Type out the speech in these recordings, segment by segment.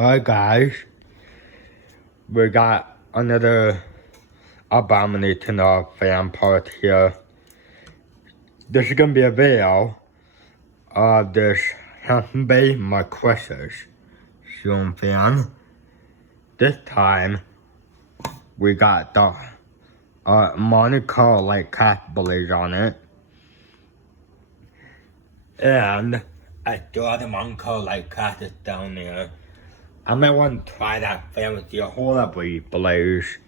Hi guys, we got another abomination of fan part here. This is gonna be a video of this Hampton Bay marquesas ceiling fan. This time we got the Monte Carlo like cast blades on it, and I do have the Monte Carlo like cast is down there. I might want to try that fan with the whole blaze.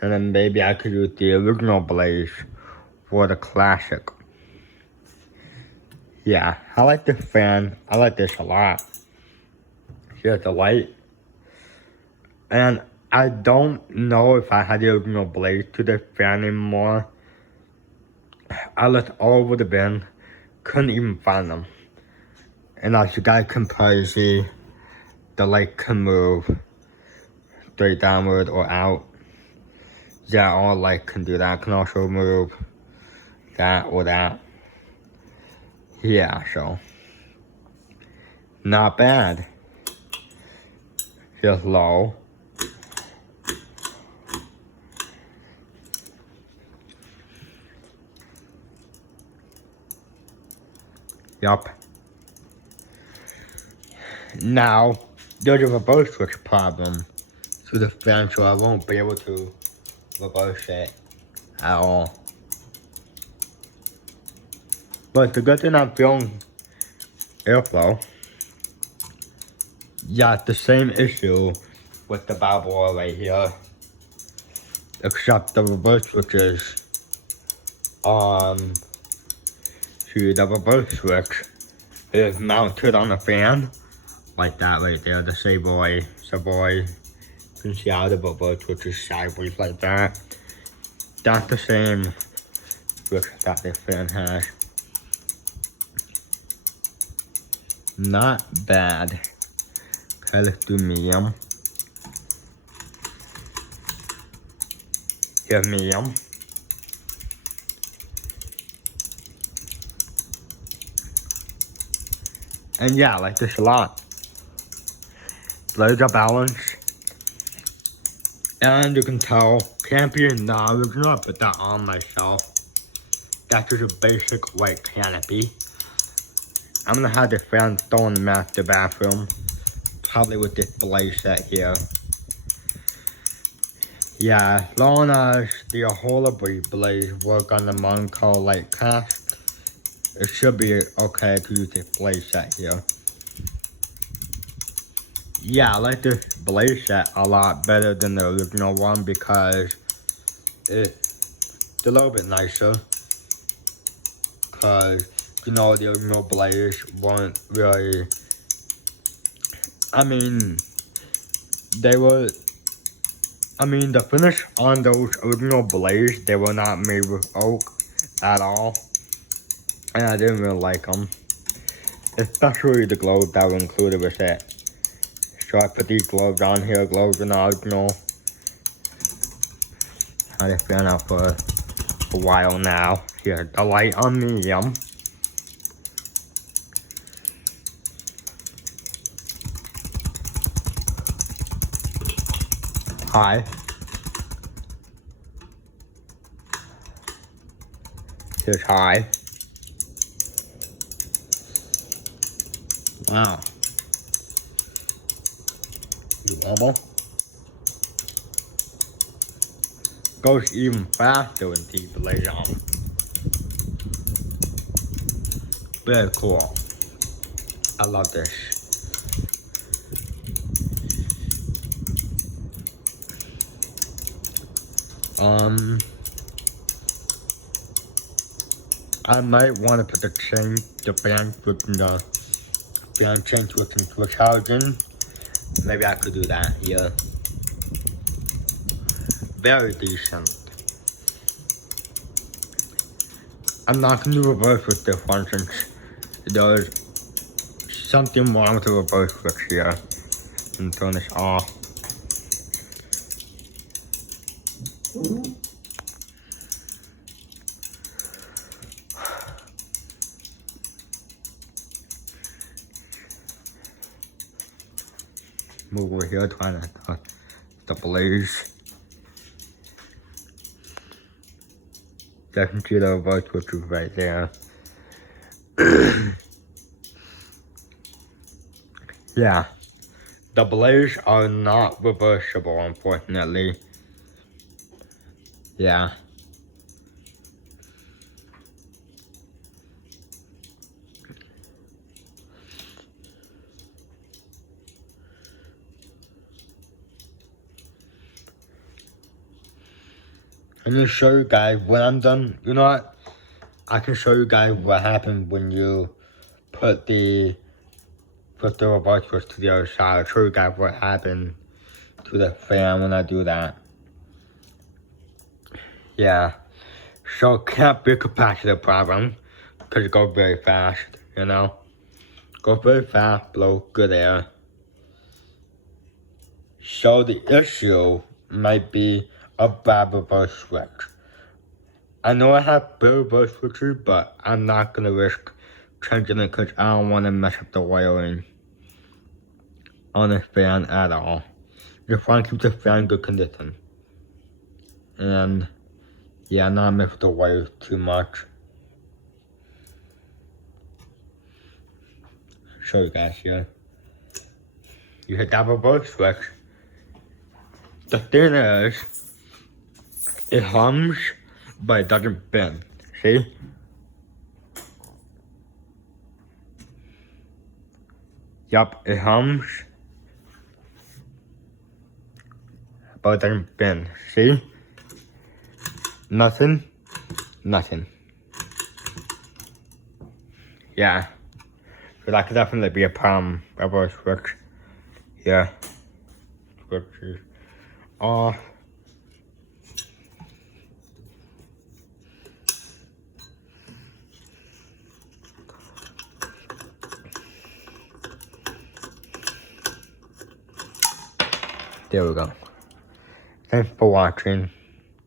And then maybe I could use the original blaze for the classic. Yeah, I like this fan. I like this a lot. Here's the light. And I don't know if I had the original blaze to this fan anymore. I looked all over the bin. Couldn't even find them. And as you guys can probably see, the light can move straight downward or out. Yeah, all light can do that. Can also move that or that. Yeah, so not bad. Just low. Yup. Now, there's a reverse switch problem to the fan, so I won't be able to reverse it at all. But the good thing I'm feeling airflow. Yeah, it's the same issue with the barbell right here. Except the reverse switch is the reverse switch is mounted on the fan. Like that right there, the Savoy. You can see how the reverse switch is sideways like that. That's the same switch that this fan has. Not bad. Okay, let's do medium. Here's medium. And yeah, I like this a lot. Blades are balanced. And you can tell, can't be the original, I put that on myself. That's just a basic white canopy. I'm gonna have the fan thrown in the master bathroom. Probably with this blaze set here. Yeah, as long as the horrible blaze work on the Monte Carlo light cast, it should be okay to use this blaze set here. Yeah, I like this blaze set a lot better than the original one because it's a little bit nicer. Cause you know the original blaze weren't really. The finish on those original blades, they were not made with oak at all. And I didn't really like them. Especially the gloves that were included with it. So I put these gloves on here, gloves are not original. Had it fan out for a while now. Here, the light on medium. High. Here's high. Wow. Normal. Goes even faster when deep later on. Very cool. I love this. I might want to put the fan switch in the fan chain switch and switch housing. Maybe I could do that here. Very decent. I'm not going to reverse with this one since there's something wrong with the reverse switch here. And turn this off. move over here trying to the blaze. You can see the reverse switches right there. Yeah, the blades are not reversible, unfortunately. Yeah. I'm gonna show you guys when I'm done. You know what? I can show you guys what happens when you put the reverse switch to the other side. I'll show you guys what happened to the fan when I do that. Yeah. So it can't be a capacitor problem because it goes very fast, you know? Goes very fast, blow good air. So the issue might be a bad reverse switch. I know I have big reverse switches, but I'm not gonna risk changing it because I don't want to mess up the wiring on this fan at all. Just want to keep the fan in good condition. And yeah, not mess with the wires too much. Show you guys here. You hit that reverse switch. The thing is, it hums, but it doesn't bend. See? Yup, it hums, but it doesn't bend. See? Nothing. Yeah. So that could definitely be a problem. Reverse switch. Yeah. Switches off. There we go. Thanks for watching.